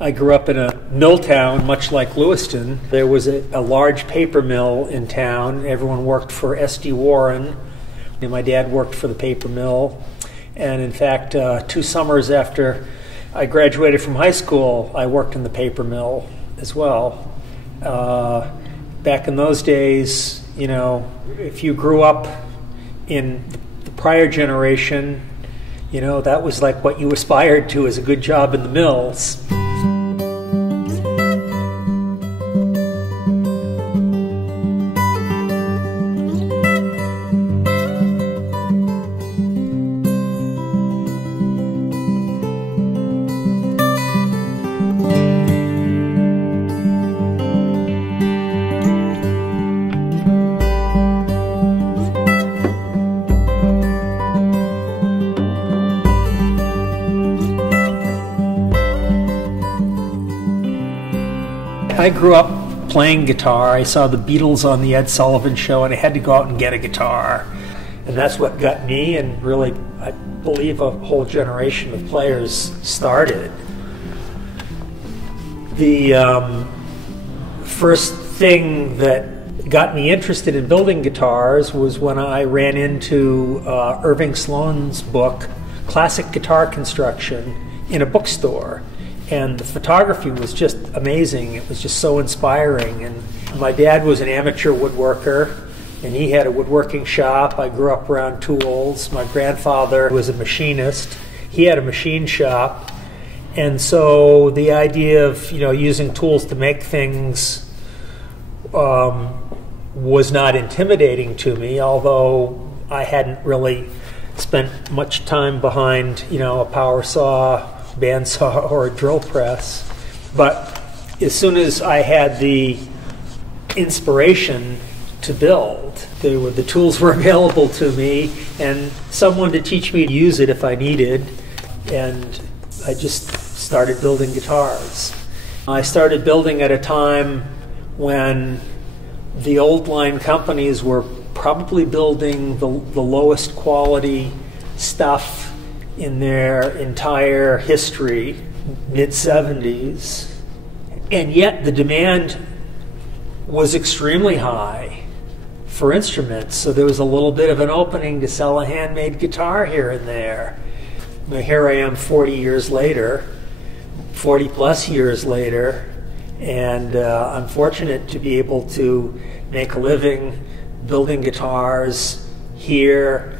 I grew up in a mill town, much like Lewiston. There was a large paper mill in town. Everyone worked for S.D. Warren, and my dad worked for the paper mill. And in fact, 2 summers after I graduated from high school, I worked in the paper mill as well. Back in those days, you know, if you grew up in the prior generation, you know, that was like what you aspired to, as a good job in the mills. I grew up playing guitar. I saw the Beatles on the Ed Sullivan Show, and I had to go out and get a guitar. And that's what got me, and really, I believe, a whole generation of players started. The first thing that got me interested in building guitars was when I ran into Irving Sloane's book, Classic Guitar Construction, in a bookstore. And the photography was just amazing. It was just so inspiring. And my dad was an amateur woodworker, and he had a woodworking shop. I grew up around tools. My grandfather was a machinist. He had a machine shop. And so the idea of, you know, using tools to make things was not intimidating to me, although I hadn't really spent much time behind, you know, a power saw, bandsaw, or a drill press. But as soon as I had the inspiration to build, the tools were available to me, and someone to teach me to use it if I needed, and I just started building guitars. I started building at a time when the old line companies were probably building the lowest quality stuff in their entire history, mid-70s, and yet the demand was extremely high for instruments, so there was a little bit of an opening to sell a handmade guitar here and there. Now, here I am 40 years later, 40 plus years later, and I'm fortunate to be able to make a living building guitars here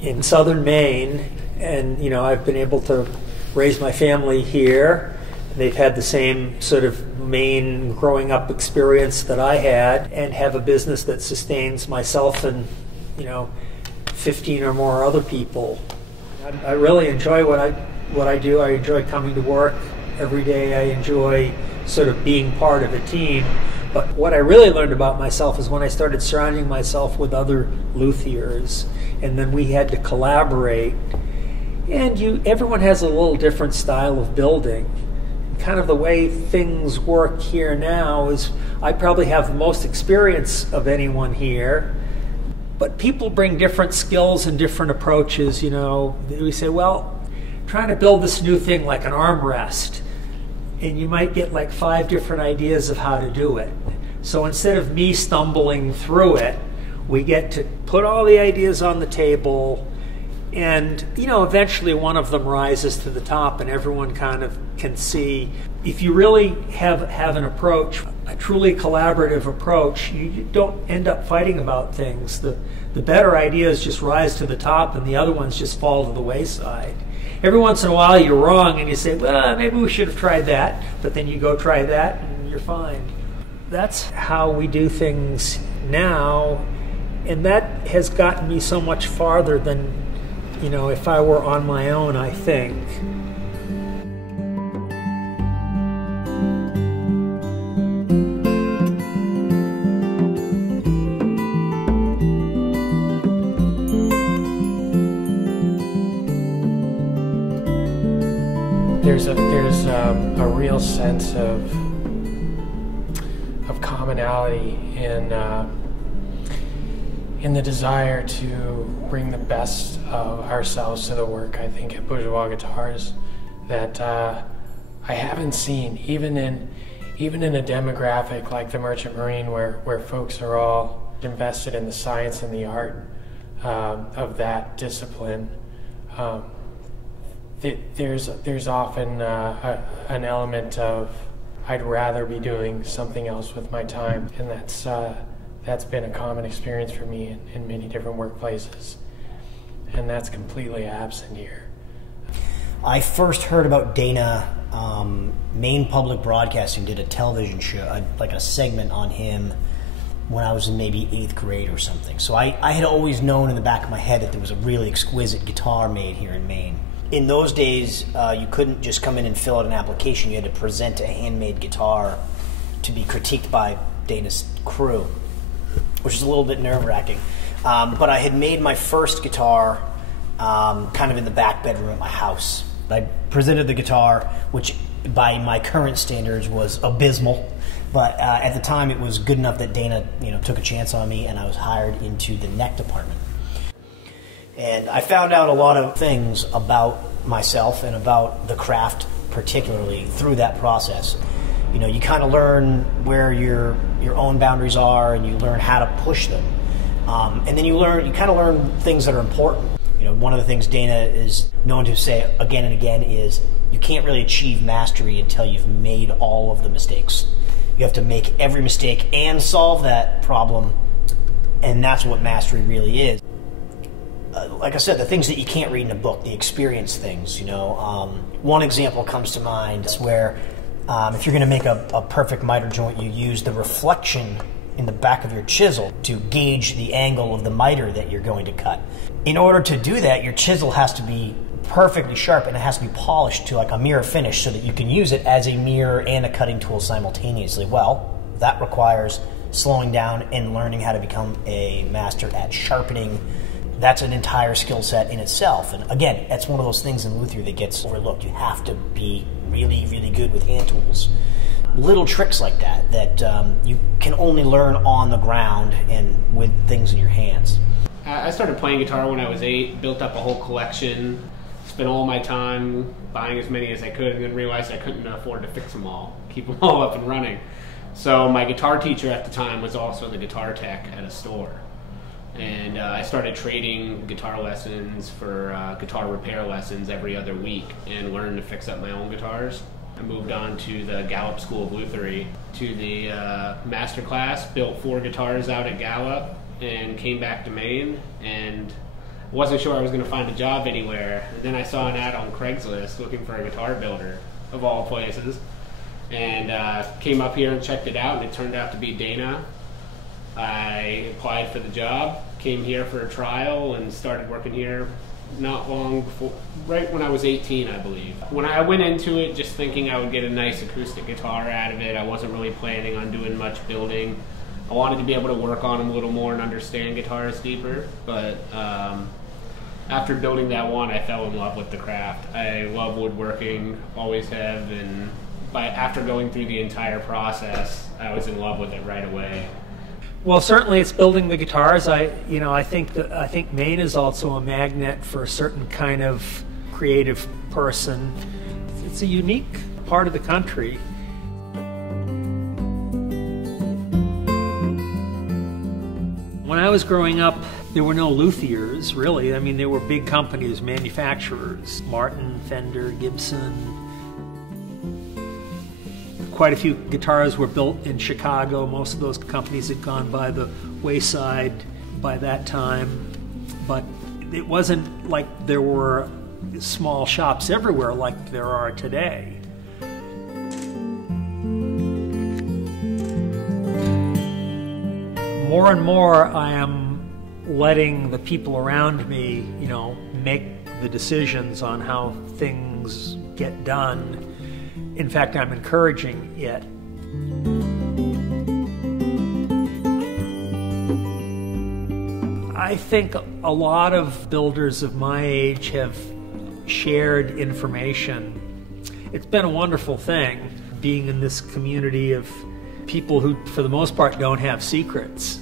in southern Maine. And, you know, I've been able to raise my family here. They've had the same sort of Maine growing up experience that I had, and have a business that sustains myself and, you know, 15 or more other people. I really enjoy what I do. I enjoy coming to work every day. I enjoy sort of being part of a team. But what I really learned about myself is when I started surrounding myself with other luthiers, and then we had to collaborate. And everyone has a little different style of building. Kind of the way things work here now is I probably have the most experience of anyone here, but people bring different skills and different approaches. You know, we say, well, trying to build this new thing like an armrest, and you might get like 5 different ideas of how to do it. So instead of me stumbling through it, we get to put all the ideas on the table. And, you know, eventually one of them rises to the top, and everyone kind of can see. If you really have an approach, a truly collaborative approach, you don't end up fighting about things. The better ideas just rise to the top, and the other ones just fall to the wayside. Every once in a while you're wrong, and you say, well, maybe we should have tried that. But then you go try that, and you're fine. That's how we do things now, and that has gotten me so much farther than, you know, if I were on my own, I think. There's a real sense of commonality in the desire to bring the best of ourselves to the work. I think at Bourgeois Guitars that I haven't seen, even in a demographic like the Merchant Marine, where folks are all invested in the science and the art of that discipline. There's often an element of I'd rather be doing something else with my time, and that's been a common experience for me in many different workplaces, and that's completely absent here. I first heard about Dana. Maine Public Broadcasting did a television show, like a segment on him, when I was in maybe 8th grade or something. So I had always known in the back of my head that there was a really exquisite guitar made here in Maine. In those days, you couldn't just come in and fill out an application. You had to present a handmade guitar to be critiqued by Dana's crew, which is a little bit nerve-wracking. But I had made my first guitar kind of in the back bedroom at my house. I presented the guitar, which by my current standards was abysmal, but at the time it was good enough that Dana, took a chance on me, and I was hired into the neck department. And I found out a lot of things about myself and about the craft, particularly through that process. You kind of learn where your own boundaries are, and you learn how to push them. And then you kind of learn things that are important. One of the things Dana is known to say again and again is you can't really achieve mastery until you've made all of the mistakes. You have to make every mistake and solve that problem, and that's what mastery really is. Like I said, the things that you can't read in a book, the experience things, One example comes to mind where if you're going to make a perfect miter joint, you use the reflection in the back of your chisel to gauge the angle of the miter that you're going to cut. In order to do that, your chisel has to be perfectly sharp, and it has to be polished to like a mirror finish so that you can use it as a mirror and a cutting tool simultaneously. Well, that requires slowing down and learning how to become a master at sharpening. That's an entire skill set in itself. And again, that's one of those things in luthier that gets overlooked. You have to be really, really good with hand tools. Little tricks like that you can only learn on the ground and with things in your hands. I started playing guitar when I was 8, built up a whole collection, spent all my time buying as many as I could, and then realized I couldn't afford to fix them all, keep them all up and running. So my guitar teacher at the time was also the guitar tech at a store. And I started trading guitar lessons for guitar repair lessons every other week and learned to fix up my own guitars. I moved on to the Gallup School of Luthery to the master class, built 4 guitars out at Gallup, and came back to Maine, and wasn't sure I was going to find a job anywhere. And then I saw an ad on Craigslist looking for a guitar builder, of all places, and came up here and checked it out, and it turned out to be Dana. I applied for the job, came here for a trial, and started working here not long before, right when I was 18, I believe. When I went into it just thinking I would get a nice acoustic guitar out of it, I wasn't really planning on doing much building. I wanted to be able to work on them a little more and understand guitars deeper, but after building that one, I fell in love with the craft. I love woodworking, always have, and after going through the entire process, I was in love with it right away. Well, certainly it's building the guitars. I think Maine is also a magnet for a certain kind of creative person. It's a unique part of the country. When I was growing up, there were no luthiers, really. I mean, there were big companies, manufacturers, Martin, Fender, Gibson. Quite a few guitars were built in Chicago. Most of those companies had gone by the wayside by that time. But it wasn't like there were small shops everywhere like there are today. More and more I am letting the people around me, make the decisions on how things get done. In fact, I'm encouraging it. I think a lot of builders of my age have shared information. It's been a wonderful thing being in this community of people who, for the most part, don't have secrets.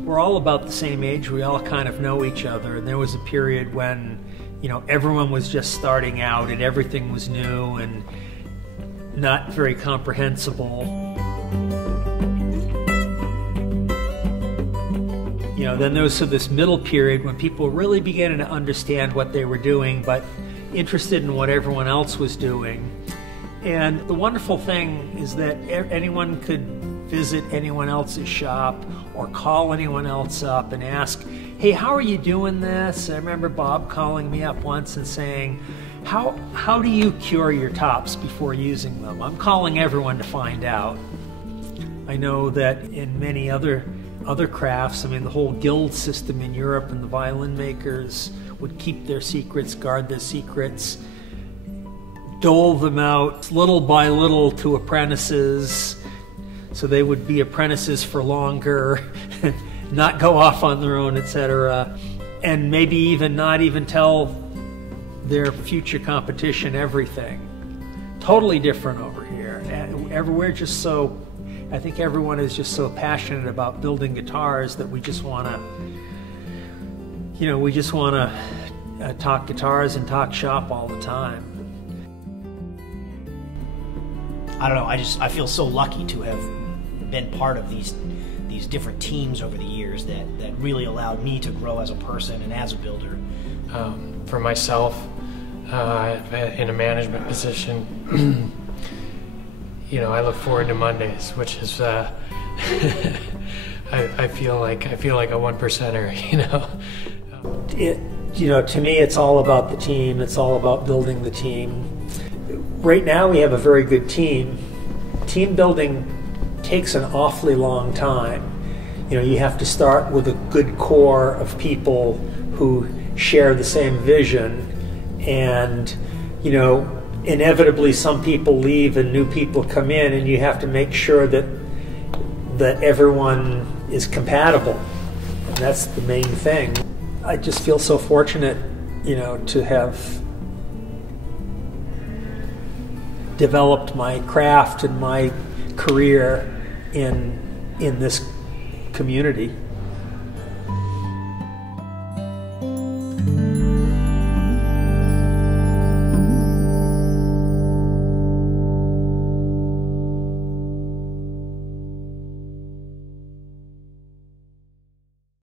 We're all about the same age. We all kind of know each other. And there was a period when, everyone was just starting out and everything was new, and not very comprehensible. You know, then there was this middle period when people really began to understand what they were doing, but interested in what everyone else was doing. And the wonderful thing is that anyone could visit anyone else's shop or call anyone else up and ask, hey, how are you doing this? I remember Bob calling me up once and saying, how do you cure your tops before using them? I'm calling everyone to find out. I know that in many other crafts, I mean, the whole guild system in Europe, and the violin makers would keep their secrets, guard their secrets, dole them out little by little to apprentices, so they would be apprentices for longer, not go off on their own, etc., and maybe even not even tell their future competition everything. Totally different over here. Everywhere just so, I think everyone is just so passionate about building guitars that we just want to, you know, we just want to talk guitars and talk shop all the time. I don't know, I feel so lucky to have been part of these different teams over the years that really allowed me to grow as a person and as a builder. For myself, in a management position, you know, I look forward to Mondays, which is I feel like a one percenter, you know. You know, to me, it's all about the team. It's all about building the team. Right now, we have a very good team. Team building takes an awfully long time. You know, you have to start with a good core of people who share the same vision, and, you know, inevitably some people leave and new people come in, and you have to make sure that everyone is compatible. And that's the main thing. I just feel so fortunate, you know, to have developed my craft and my career in this community.